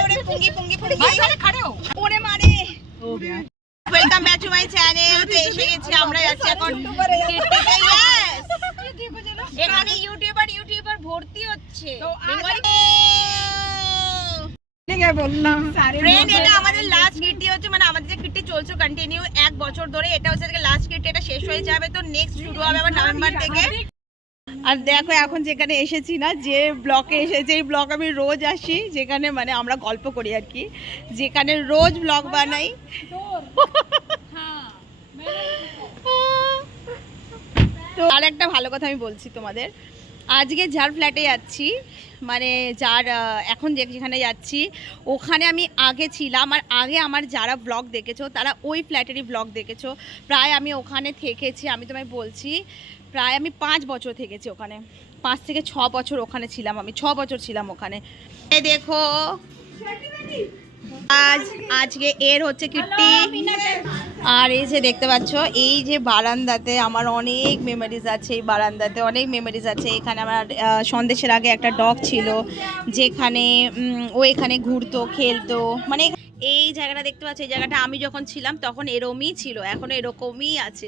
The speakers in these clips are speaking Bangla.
বাবারে আমাদের লাস্ট কিটটি হচ্ছে মানে আমাদের যে চলছে কন্টিনিউ এক বছর ধরে এটা হচ্ছে লাস্ট কিটটি এটা শেষ হয়ে যাবে তো নেক্সট শুরু হবে আবার নভেম্বর থেকে আর দেখো এখন যেখানে এসেছি না যে ব্লকে এসে যেই ব্লক আমি রোজ আসি যেখানে মানে আমরা গল্প করি আর কি যেখানে রোজ ব্লগ বানাই তো আর একটা ভালো কথা আমি বলছি তোমাদের আজকে যার ফ্ল্যাটে যাচ্ছি মানে যার এখন যেখানে যাচ্ছি ওখানে আমি আগে ছিলাম আর আগে আমার যারা ব্লগ দেখেছো তারা ওই ফ্ল্যাটেরই ব্লগ দেখেছো প্রায় আমি ওখানে থেকেছি আমি তোমায় বলছি প্রায় আমি পাঁচ বছর থেকেছি ওখানে পাঁচ থেকে ছ বছর ওখানে ছিলাম আমি ছ বছর ছিলাম ওখানে দেখো আজ আজকে এর হচ্ছে কীর্তি আর এই যে দেখতে পাচ্ছ এই যে বারান্দাতে আমার অনেক মেমোরিজ আছে এই বারান্দাতে অনেক মেমোরিজ আছে এখানে আমার সন্দেশের আগে একটা ডগ ছিল যেখানে ও এখানে ঘুরতো খেলতো মানে এই জায়গাটা দেখতে পাচ্ছ এই জায়গাটা আমি যখন ছিলাম তখন এরমই ছিল এখন এরকমই আছে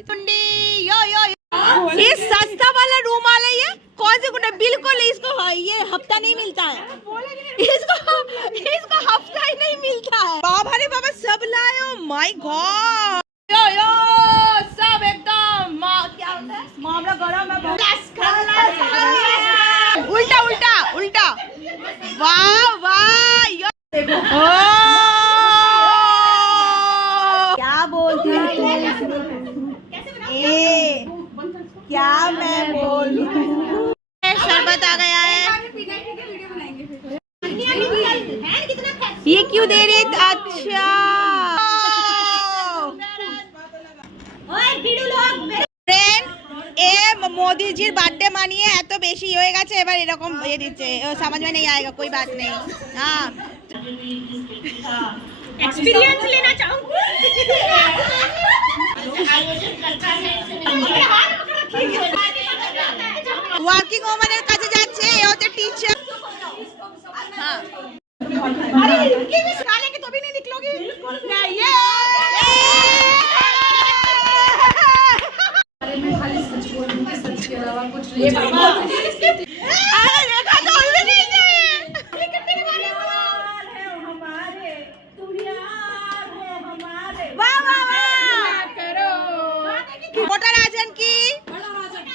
ये सस्ता वाला रूमाल है ये कौन से कुंडा बिल्कुल इसको हाँ, ये हफ्ता नहीं मिलता है इसको इसको हफ्ता ही नहीं मिलता है बाबा रे बाबा सब लाए हो माय गॉड यो यो सब एकदम क्या होता है मामला गरम है उल्टा उल्टा उल्टा वाह वाह क्या बोलती है क्या मैं बोलूं शरबत आ गया है ये क्यों दे रहे अच्छा मोदी जी बार्थडे मानिए एत तो बेसि एरकम ये दीचे समझ में नहीं आएगा कोई बात नहीं हाँ एक्सपीरियंस लेना चाहूंगा ওয়ার্কিং ওম্যানের কাছে যাচ্ছে এ হচ্ছে টিচার হ্যাঁ अरे इनकी भी साले की तो भी नहीं निकलोगी ये ये बाबा अरे देखा तो भी नहीं ভোটার আছেন কি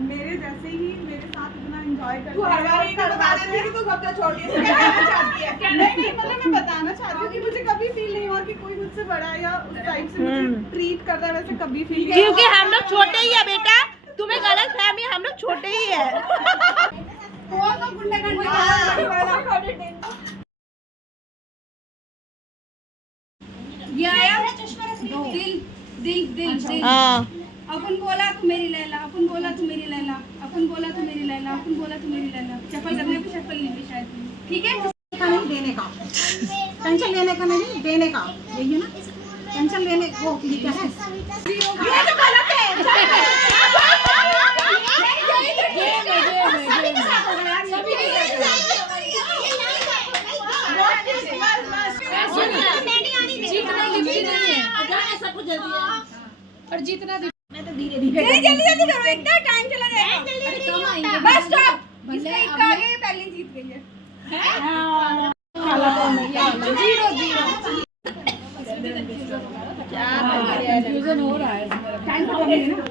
मेरे जैसे ही मेरे साथ इतना एंजॉय करते तू हर बार ये बता देती है कि तू कब तक छोटी है क्या कहना चाहती है नहीं नहीं मतलब मैं बताना चाहती हूं कि मुझे कभी फील नहीं हुआ कि कोई मुझसे बड़ा या उस टाइप से मुझे ट्रीट हम्म। करता है वैसे कभी फील नहीं क्योंकि हम लोग छोटे ही है बेटा तुम्हें गलत फहमी हम लोग छोटे ही है ये आया चश्मा दिल दिल दिल दिल हाँ। अपन बोला तो मेरी लैला अपन बोला तो मेरी लैला अपन बोला तो मेरी लैला अपन बोला तो मेरी लैला चप्पल करने पे चप्पल नहीं पे शायद ठीक है का नहीं देने का टेंशन लेने का नहीं देने का यही ना टेंशन लेने वो ये क्या है ये तो, तो जीतना तो धीरे धीरे जल्दी जल्दी करो इतना टाइम चला जाएगा बस स्टॉप इसका एक आगे पहले जीत गई है हाँ। हाँ। जीरो जीरो हाँ। क्या कंफ्यूजन हो रहा है टाइम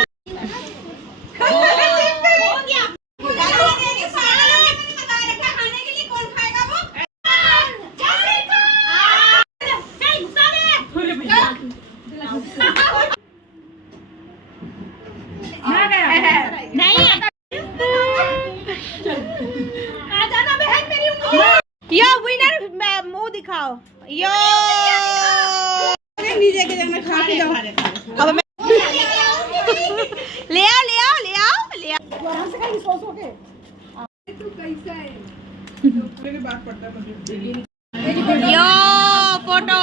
यो विनर मुंह दिखाओ यो नीचे के खा के अब मैं ले आओ ले आओ ले आओ ले आओ से कहीं तू कैसा है यो फोटो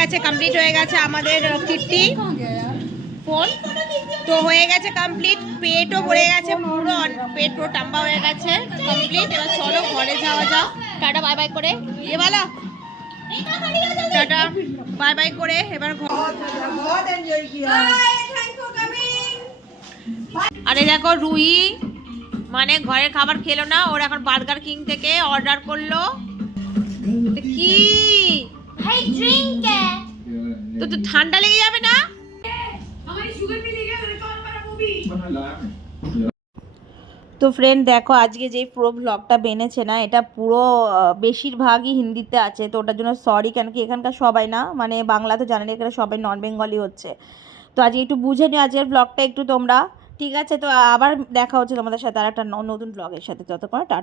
कंप्लीट কমপ্লিট হয়ে তো হয়ে গেছে কমপ্লিট পেটও ভরে গেছে পুরো পেট পুরো টাম্বা হয়ে গেছে কমপ্লিট এবার চলো ঘরে যাওয়া যাও টাটা বাই বাই করে এ বলো টাটা বাই বাই করে এবার আরে দেখো রুই মানে ঘরের খাবার খেলো না ওর এখন বার্গার কিং থেকে অর্ডার করলো কি তো ঠান্ডা লেগে যাবে না মানে তো ফ্রেন্ড দেখো আজকে যে পুরো ব্লগটা বেনেছে না এটা পুরো বেশিরভাগই হিন্দিতে আছে তো ওটার জন্য সরি কেন কি এখানকার সবাই না মানে বাংলা তো জানেন এখানে সবাই নন বেঙ্গলি হচ্ছে তো আজকে একটু বুঝে নিও আজকের ব্লগটা একটু তোমরা ঠিক আছে তো আবার দেখা হচ্ছে তোমাদের সাথে আর একটা নতুন ব্লগের সাথে যতক্ষণ